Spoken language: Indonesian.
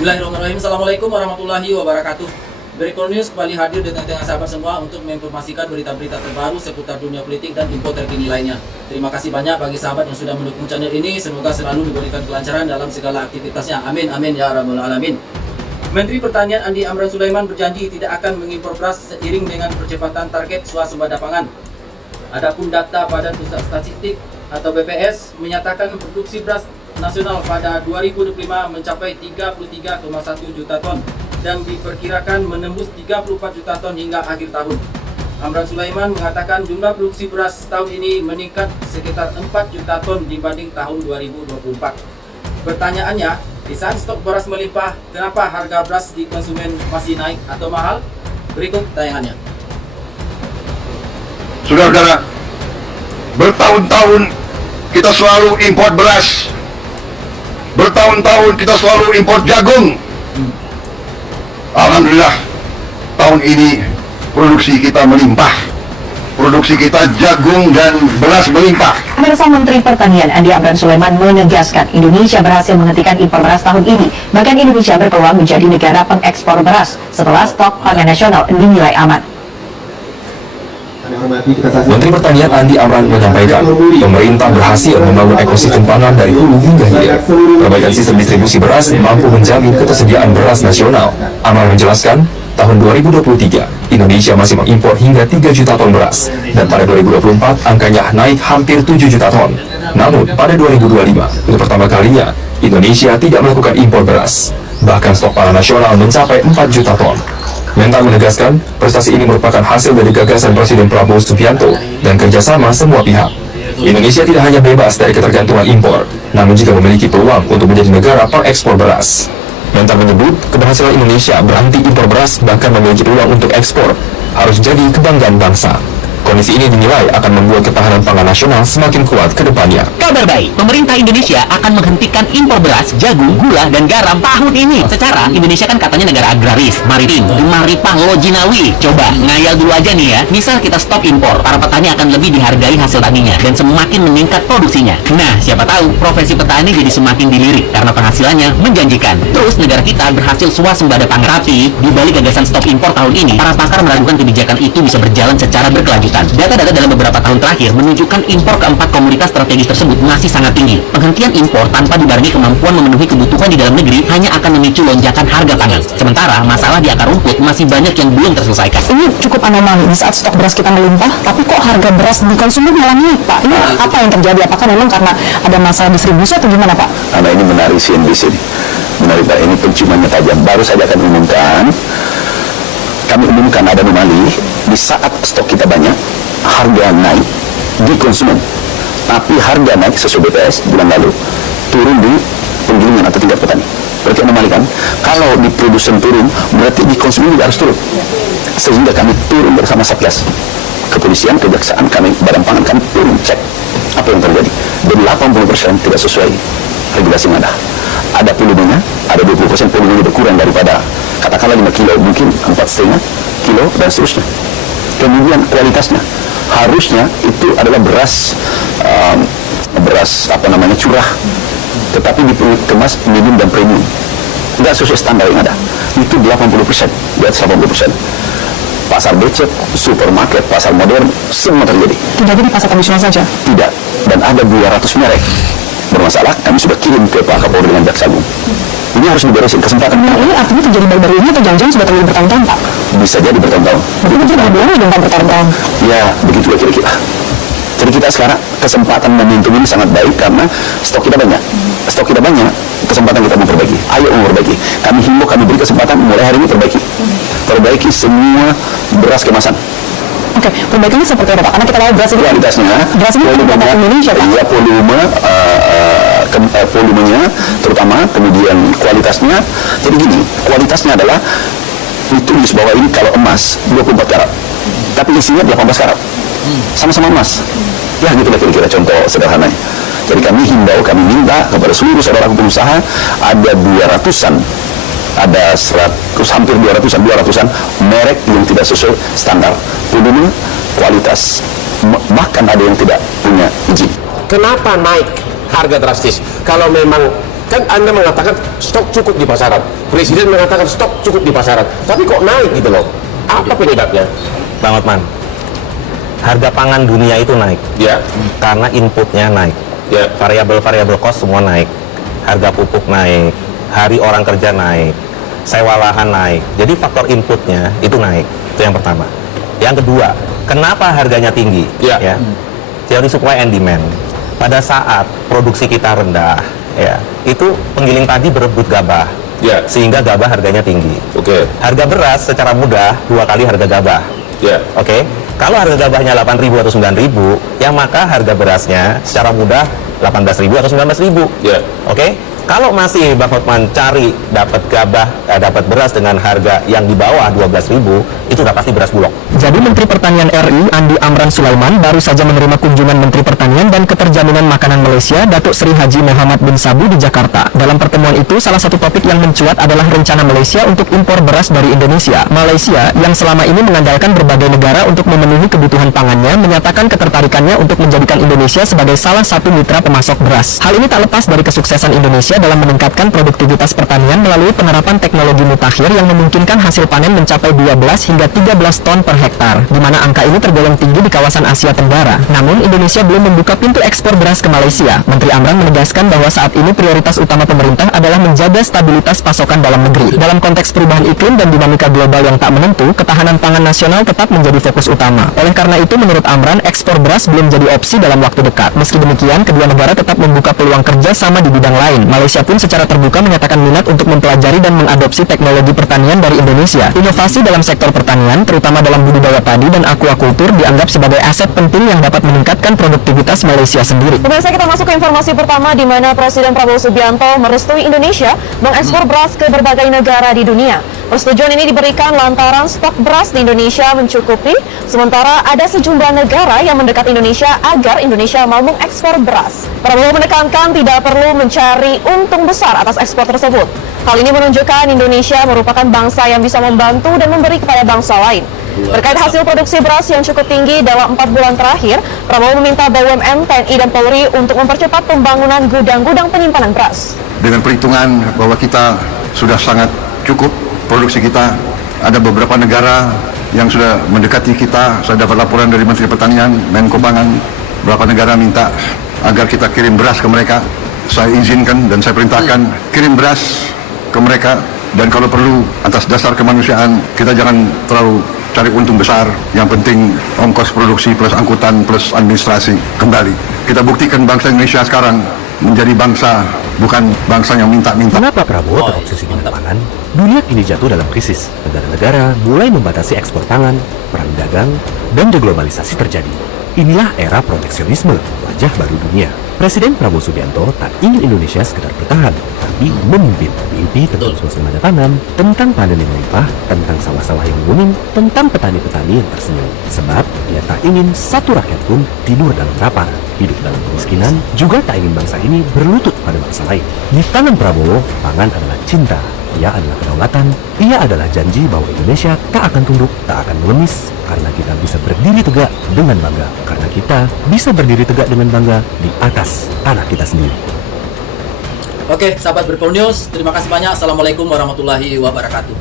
Bismillahirrahmanirrahim. Assalamualaikum warahmatullahi wabarakatuh. Breaking News kembali hadir di tengah-tengah sahabat semua untuk menginformasikan berita-berita terbaru seputar dunia politik dan info terkini lainnya. Terima kasih banyak bagi sahabat yang sudah mendukung channel ini. Semoga selalu diberikan kelancaran dalam segala aktivitasnya. Amin, amin, ya rabbal alamin. Menteri Pertanian Andi Amran Sulaiman berjanji tidak akan mengimpor beras seiring dengan percepatan target swasembada pangan. Adapun data Badan Pusat Statistik atau BPS menyatakan produksi beras nasional pada 2025 mencapai 33,1 juta ton dan diperkirakan menembus 34 juta ton hingga akhir tahun. Amran Sulaiman mengatakan jumlah produksi beras tahun ini meningkat sekitar 4 juta ton dibanding tahun 2024. Pertanyaannya, di saat stok beras melimpah, kenapa harga beras di konsumen masih naik atau mahal? Berikut tayangannya. Saudara-saudara, bertahun-tahun kita selalu import beras. Bertahun-tahun kita selalu import jagung. Alhamdulillah, tahun ini produksi kita melimpah. Produksi kita jagung dan beras melimpah. Pemirsa, Menteri Pertanian Andi Amran Sulaiman menegaskan Indonesia berhasil menghentikan impor beras tahun ini. Bahkan Indonesia berpeluang menjadi negara pengekspor beras setelah stok pangan nasional dinilai aman. Menteri Pertanian Andi Amran menyampaikan, pemerintah berhasil membangun ekosistem pangan dari hulu hingga hilir. Perbaikan sistem distribusi beras mampu menjamin ketersediaan beras nasional. Amran menjelaskan, tahun 2023, Indonesia masih mengimpor hingga 3 juta ton beras, dan pada 2024 angkanya naik hampir 7 juta ton. Namun, pada 2025, untuk pertama kalinya, Indonesia tidak melakukan impor beras. Bahkan stok pangan nasional mencapai 4 juta ton. Mentan menegaskan, prestasi ini merupakan hasil dari gagasan Presiden Prabowo Subianto dan kerjasama semua pihak. Indonesia tidak hanya bebas dari ketergantungan impor, namun juga memiliki peluang untuk menjadi negara pengekspor beras. Mentan menyebut, keberhasilan Indonesia berhenti impor beras bahkan memiliki peluang untuk ekspor, harus jadi kebanggaan bangsa. Kondisi ini dinilai akan membuat ketahanan pangan nasional semakin kuat ke depannya. Kabar baik, pemerintah Indonesia akan menghentikan impor beras, jagung, gula, dan garam tahun ini. Secara, Indonesia kan katanya negara agraris, maritim, Gemaripah, Lojinawi. Coba, ngayal dulu aja nih ya. Misal kita stop impor, para petani akan lebih dihargai hasil taninya dan semakin meningkat produksinya. Nah, siapa tahu profesi petani jadi semakin dilirik karena penghasilannya menjanjikan. Terus, negara kita berhasil swasembada pangan. Tapi, di balik gagasan stop impor tahun ini, para pakar meragukan kebijakan itu bisa berjalan secara berkelanjutan. Data-data dalam beberapa tahun terakhir menunjukkan impor keempat komoditas strategis tersebut masih sangat tinggi. Penghentian impor tanpa dibarengi kemampuan memenuhi kebutuhan di dalam negeri hanya akan memicu lonjakan harga pangan. Sementara masalah di akar rumput masih banyak yang belum terselesaikan. Ini cukup anomali di saat stok beras kita melimpah, tapi kok harga beras di konsumen malah naik, Pak? Ini apa yang terjadi? Apakah memang karena ada masalah distribusi atau gimana, Pak? Karena ini menarik CNBC, menarik Pak, ini penciumannya tajam. Baru saja kami umumkan ada anomali di saat stok kita banyak, harga naik di konsumen, tapi harga naik sesuai BPS bulan lalu turun di penggilingan atau tingkat petani. Berarti anomali kan? Kalau di produsen turun, berarti di konsumen juga harus turun. Sehingga kami turun bersama Satgas, kepolisian, kejaksaan, kami, badan pangan, kami turun cek apa yang terjadi. Dan 80% tidak sesuai regulasi yang ada. Ada volumenya, ada 20% volumenya berkurang daripada katakanlah 5 kilo, mungkin 4,5 kilo dan seterusnya. Kemudian kualitasnya, harusnya itu adalah beras curah, tetapi dikemas medium dan premium, tidak sesuai standar yang ada. Itu 80%, di atas 80%. Pasar becek, supermarket, pasar modern, semua terjadi. Tidak jadi pasar tradisional saja? Tidak, dan ada 200 merek bermasalah. Kami sudah kirim ke Pak Kapolri dengan Jaksa Agung. Ini harus diberesin kesempatan. Nah, ini artinya terjadi baru-baru ini atau jangan-jangan sudah terjadi bertahun-tahun, Pak? Bisa jadi bertahun-tahun. Berarti mungkin hubungannya dengan bertahun-tahun. Ya, begitu ya kira-kira. Jadi kita sekarang kesempatan momentum ini sangat baik karena stok kita banyak. Stok kita banyak, kesempatan kita memperbaiki. Ayo memperbaiki. Kami himbau, kami beri kesempatan mulai hari ini perbaiki. Perbaiki semua beras kemasan. Oke, perbaikannya seperti apa, Pak? Karena kita tahu beras ini volumenya Indonesia, Pak. Iya, volumenya terutama, kemudian kualitasnya. Jadi gini, kualitasnya adalah ditulis bahwa ini kalau emas 24 karat, tapi isinya 18 karat, sama-sama emas. Ya, gitu lah kira-kira contoh sederhananya. Jadi kami himbau, kami minta kepada seluruh saudara pengusaha, ada 200-an, ada 100, hampir 200-an merek yang tidak sesuai standar volume, kualitas, bahkan ada yang tidak punya izin. Kenapa naik harga drastis? Kalau memang Kan Anda mengatakan stok cukup di pasaran, Presiden mengatakan stok cukup di pasaran, tapi kok naik gitu loh? Apa penyebabnya? Bang Otman, harga pangan dunia itu naik Ya, karena inputnya naik, ya, variabel-variabel cost semua naik, harga pupuk naik, hari orang kerja naik, sewa lahan naik, jadi faktor inputnya itu naik, itu yang pertama. Yang kedua, kenapa harganya tinggi? Ya. Teori supply and demand. Pada saat produksi kita rendah, ya, itu penggiling padi berebut gabah, ya, sehingga gabah harganya tinggi. oke, Harga beras secara mudah 2 kali harga gabah. ya, Oke, kalau harga gabahnya 8.000 atau 9.000, ya maka harga berasnya secara mudah 18.000 atau 19.000. ya, Oke, kalau masih Bang Hotman cari dapat dapat beras dengan harga yang di bawah 12.000, itu udah pasti beras bulog. Jadi Menteri Pertanian RI Andi Amran Sulaiman baru saja menerima kunjungan Menteri Pertanian dan Keterjaminan Makanan Malaysia Datuk Seri Haji Muhammad bin Sabu di Jakarta. Dalam pertemuan itu, salah satu topik yang mencuat adalah rencana Malaysia untuk impor beras dari Indonesia. Malaysia yang selama ini mengandalkan berbagai negara untuk memenuhi kebutuhan pangannya, menyatakan ketertarikannya untuk menjadikan Indonesia sebagai salah satu mitra pemasok beras. Hal ini tak lepas dari kesuksesan Indonesia dalam meningkatkan produktivitas pertanian melalui penerapan teknologi mutakhir yang memungkinkan hasil panen mencapai 12 hingga 13 ton per hektar, di mana angka ini tergolong tinggi di kawasan Asia Tenggara. Namun, Indonesia belum membuka pintu ekspor beras ke Malaysia. Menteri Amran menegaskan bahwa saat ini prioritas utama pemerintah adalah menjaga stabilitas pasokan dalam negeri. Dalam konteks perubahan iklim dan dinamika global yang tak menentu, ketahanan pangan nasional tetap menjadi fokus utama. Oleh karena itu, menurut Amran, ekspor beras belum jadi opsi dalam waktu dekat. Meski demikian, kedua negara tetap membuka peluang kerja sama di bidang lain. Malaysia pun secara terbuka menyatakan minat untuk mempelajari dan mengadopsi teknologi pertanian dari Indonesia. Inovasi dalam sektor pertanian, terutama dalam budidaya padi dan aquacultur, dianggap sebagai aset penting yang dapat meningkatkan produktivitas Malaysia sendiri. Pemirsa, kita masuk ke informasi pertama, di mana Presiden Prabowo Subianto merestui Indonesia mengekspor beras ke berbagai negara di dunia. Persetujuan ini diberikan lantaran stok beras di Indonesia mencukupi, sementara ada sejumlah negara yang mendekat Indonesia agar Indonesia mau mengekspor beras. Prabowo menekankan tidak perlu mencari untung besar atas ekspor tersebut. Hal ini menunjukkan Indonesia merupakan bangsa yang bisa membantu dan memberi kepada bangsa lain. Terkait hasil produksi beras yang cukup tinggi dalam 4 bulan terakhir, Prabowo meminta BUMN, TNI, dan Polri untuk mempercepat pembangunan gudang-gudang penyimpanan beras. Dengan perhitungan bahwa kita sudah sangat cukup produksi kita, ada beberapa negara yang sudah mendekati kita. Saya dapat laporan dari Menteri Pertanian, Menko Pangan, beberapa negara minta agar kita kirim beras ke mereka. Saya izinkan dan saya perintahkan kirim beras ke mereka, dan kalau perlu atas dasar kemanusiaan kita jangan terlalu cari untung besar. Yang penting ongkos produksi plus angkutan plus administrasi kembali. Kita buktikan bangsa Indonesia sekarang menjadi bangsa, bukan bangsa yang minta-minta. Kenapa Prabowo terobsesi dengan pangan? Dunia kini jatuh dalam krisis. Negara-negara mulai membatasi ekspor pangan, perang dagang, dan deglobalisasi terjadi. Inilah era proteksionisme, wajah baru dunia. Presiden Prabowo Subianto tak ingin Indonesia sekedar bertahan, tapi memimpin. Mimpi tentang suasana tanam, tentang panen yang melimpah, tentang sawah-sawah yang menguning, tentang petani-petani yang tersenyum. Sebab ia tak ingin satu rakyat pun tidur dalam lapar, hidup dalam kemiskinan, juga tak ingin bangsa ini berlutut pada bangsa lain. Di tangan Prabowo, pangan adalah cinta. Ia adalah kedaulatan, ia adalah janji bahwa Indonesia tak akan tunduk, tak akan mengemis, karena kita bisa berdiri tegak dengan bangga. Karena kita bisa berdiri tegak dengan bangga di atas tanah kita sendiri. Oke, sahabat Berpol News, terima kasih banyak. Assalamualaikum warahmatullahi wabarakatuh.